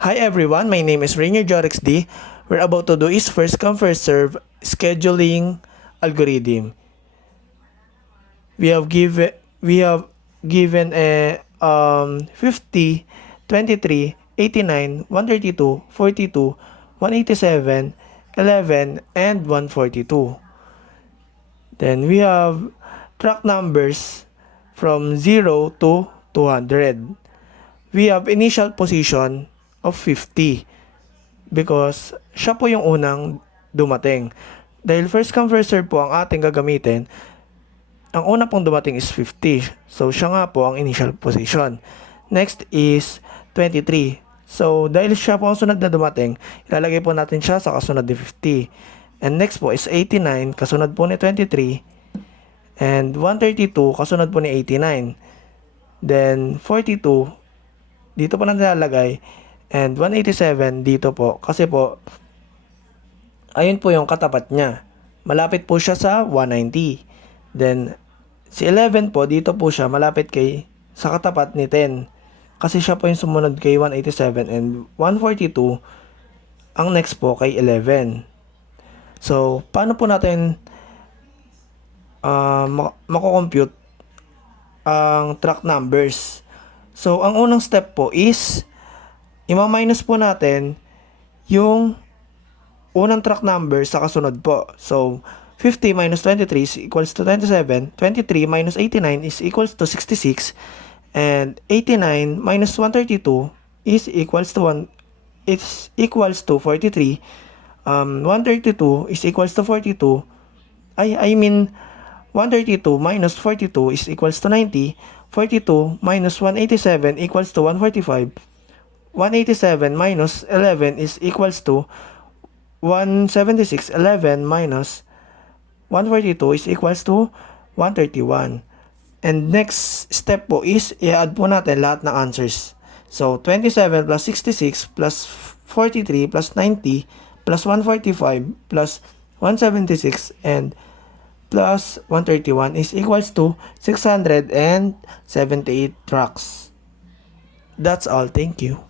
Hi everyone, my name is Rainier Jorix D. We're about to do is first come first serve scheduling algorithm. We have given a 50, 23, 89, 132, 42, 187, 11, and 142. Then we have track numbers from 0 to 200. We have initial position of 50 because siya po yung unang dumating. Dahil first come first serve po ang ating gagamitin, ang una pong dumating is 50. So siya nga po ang initial position. Next is 23. So dahil siya po ang sunod na dumating, ilalagay po natin siya sa kasunod ni 50. And next po is 89, kasunod po ni 23. And 132, kasunod po ni 89. Then 42, dito po natin nilalagay. And 187 dito po. Kasi po, ayun po yung katapat niya. Malapit po siya sa 190. Then, si 11 po, dito po siya malapit sa katapat ni 10. Kasi siya po yung sumunod kay 187. And 142, ang next po kay 11. So, paano po natin mako-compute ang track numbers? So, ang unang step po is ima-minus po natin yung unang track number sa kasunod po. So, 50 minus 23 is equals to 27. 23 minus 89 is equals to 66. And 89 minus 132 is equals to 43. 132 is equals to 42. 132 minus 42 is equals to 90. 42 minus 187 equals to 145. 187 minus 11 is equals to 176. 11 minus 142 is equals to 131. And next step po is i-add po natin lahat ng answers. So 27 plus 66 plus 43 plus 90 plus 145 plus 176 and plus 131 is equals to 678 tracks. That's all. Thank you.